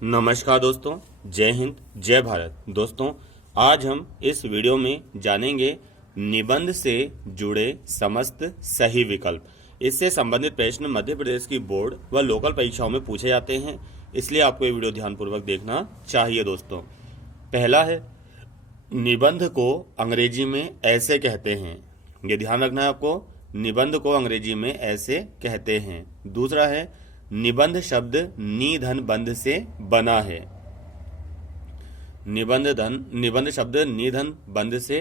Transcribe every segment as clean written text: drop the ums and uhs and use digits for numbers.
नमस्कार दोस्तों, जय हिंद, जय भारत। दोस्तों, आज हम इस वीडियो में जानेंगे निबंध से जुड़े समस्त सही विकल्प। इससे संबंधित प्रश्न मध्य प्रदेश की बोर्ड व लोकल परीक्षाओं में पूछे जाते हैं, इसलिए आपको ये वीडियो ध्यानपूर्वक देखना चाहिए। दोस्तों, पहला है निबंध को अंग्रेजी में ऐसे कहते हैं। ये ध्यान रखना है आपको, निबंध को अंग्रेजी में ऐसे कहते हैं। दूसरा है निबंध शब्द नी धन बंध से बना है। निबंध शब्द नी धन बंध से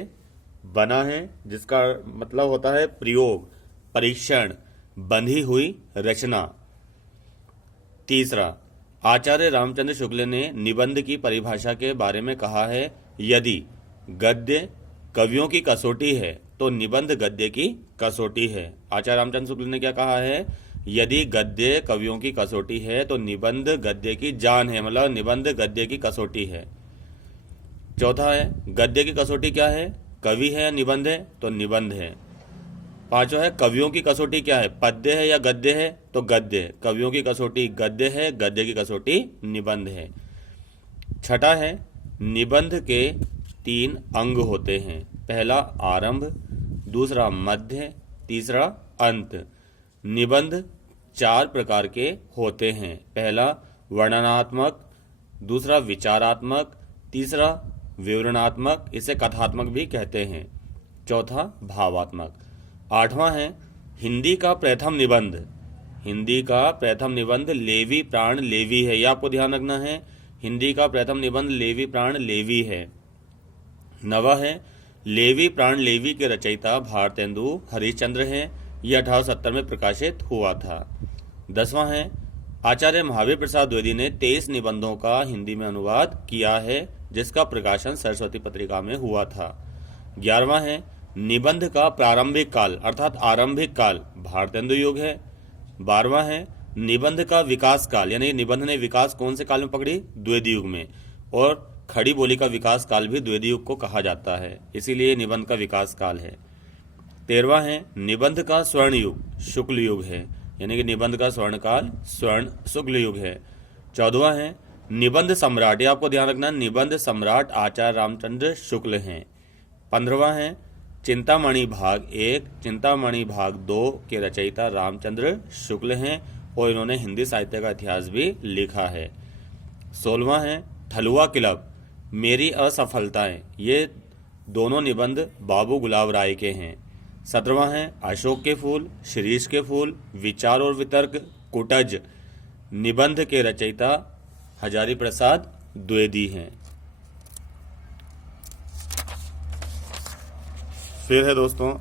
बना है, जिसका मतलब होता है प्रयोग, परीक्षण, बंधी हुई रचना। तीसरा, आचार्य रामचंद्र शुक्ल ने निबंध की परिभाषा के बारे में कहा है, यदि गद्य कवियों की कसौटी है तो निबंध गद्य की कसौटी है। आचार्य रामचंद्र शुक्ल ने क्या कहा है? यदि गद्य कवियों की कसौटी है तो निबंध गद्य की जान है, मतलब निबंध गद्य की कसौटी है। चौथा है गद्य की कसौटी क्या है? कवि है या निबंध है? तो निबंध है। पांचवा है कवियों की कसौटी क्या है? पद्य है या गद्य है? तो गद्य। कवियों की कसौटी गद्य है, गद्य की कसौटी निबंध है। छठा है निबंध के 3 अंग होते हैं। पहला आरंभ, दूसरा मध्य, तीसरा अंत। निबंध 4 प्रकार के होते हैं। पहला वर्णनात्मक, दूसरा विचारात्मक, तीसरा विवरणात्मक, इसे कथात्मक भी कहते हैं, चौथा भावात्मक। 8वां है हिंदी का प्रथम निबंध। हिंदी का प्रथम निबंध लेवी प्राण लेवी है, यह आपको ध्यान रखना है। हिंदी का प्रथम निबंध लेवी प्राण लेवी है। 9वां है लेवी प्राण लेवी के रचयिता भारतेंदु हरिश्चंद्र हैं। यह 1870 में प्रकाशित हुआ था। 10वां है आचार्य महावीर प्रसाद द्विवेदी ने 23 निबंधों का हिंदी में अनुवाद किया है, जिसका प्रकाशन सरस्वती पत्रिका में हुआ था। 11वां है निबंध का प्रारंभिक काल अर्थात आरंभिक काल भारतेंदु युग है। 12वां है निबंध का विकास काल, यानी निबंध ने विकास कौन से काल में पकड़ी? द्विवेदी युग में। और खड़ी बोली का विकास काल भी द्विवेदी युग को कहा जाता है, इसीलिए निबंध का विकास काल है। 13वां है निबंध का स्वर्ण युग शुक्ल युग है, यानी कि निबंध का स्वर्ण काल स्वर्ण शुक्ल युग है। 14वां है निबंध सम्राट, ये आपको ध्यान रखना, निबंध सम्राट आचार्य रामचंद्र शुक्ल हैं। 15वां है चिंतामणि भाग 1, चिंतामणि भाग 2 के रचयिता रामचंद्र शुक्ल हैं और इन्होंने हिंदी साहित्य का इतिहास भी लिखा है। 16वां है ठलुआ क्लब मेरी असफलताएं, ये दोनों निबंध बाबू गुलाब राय के हैं। 17वां है अशोक के फूल, शिरीष के फूल, विचार और वितर्क, कुटज, निबंध के रचयिता हजारी प्रसाद द्विवेदी हैं। फिर है दोस्तों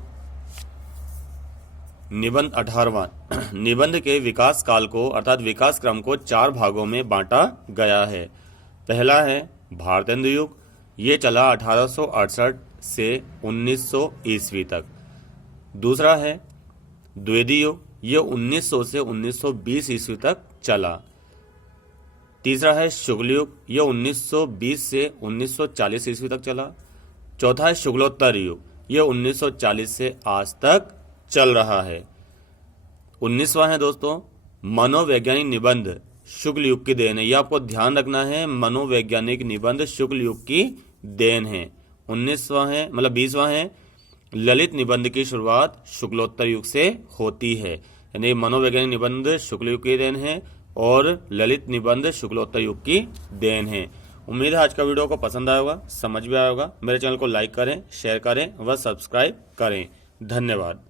निबंध 18वां निबंध के विकास काल को अर्थात विकास क्रम को 4 भागों में बांटा गया है। पहला है भारतेंदु युग, ये चला 1868 से 1900 ईस्वी तक। दूसरा है द्विवेदी युग, ये 1900 से 1920 ईस्वी तक चला। तीसरा है शुक्ल युग, ये 1920 से 1940 ईस्वी तक चला। चौथा है शुक्लोत्तर युग, ये 1940 से आज तक चल रहा है। 19वां है दोस्तों मनोवैज्ञानिक निबंध शुक्ल युग की देन है, ये आपको ध्यान रखना है, मनोवैज्ञानिक निबंध शुक्ल युग की देन है। 19वां है मतलब 20वां है ललित निबंध की शुरुआत शुक्लोत्तर युग से होती है, यानी मनोवैज्ञानिक निबंध शुक्ल युग की देन है और ललित निबंध शुक्लोत्तर युग की देन है। उम्मीद है आज का वीडियो को पसंद आया होगा, समझ भी आया होगा। मेरे चैनल को लाइक करें, शेयर करें व सब्सक्राइब करें। धन्यवाद।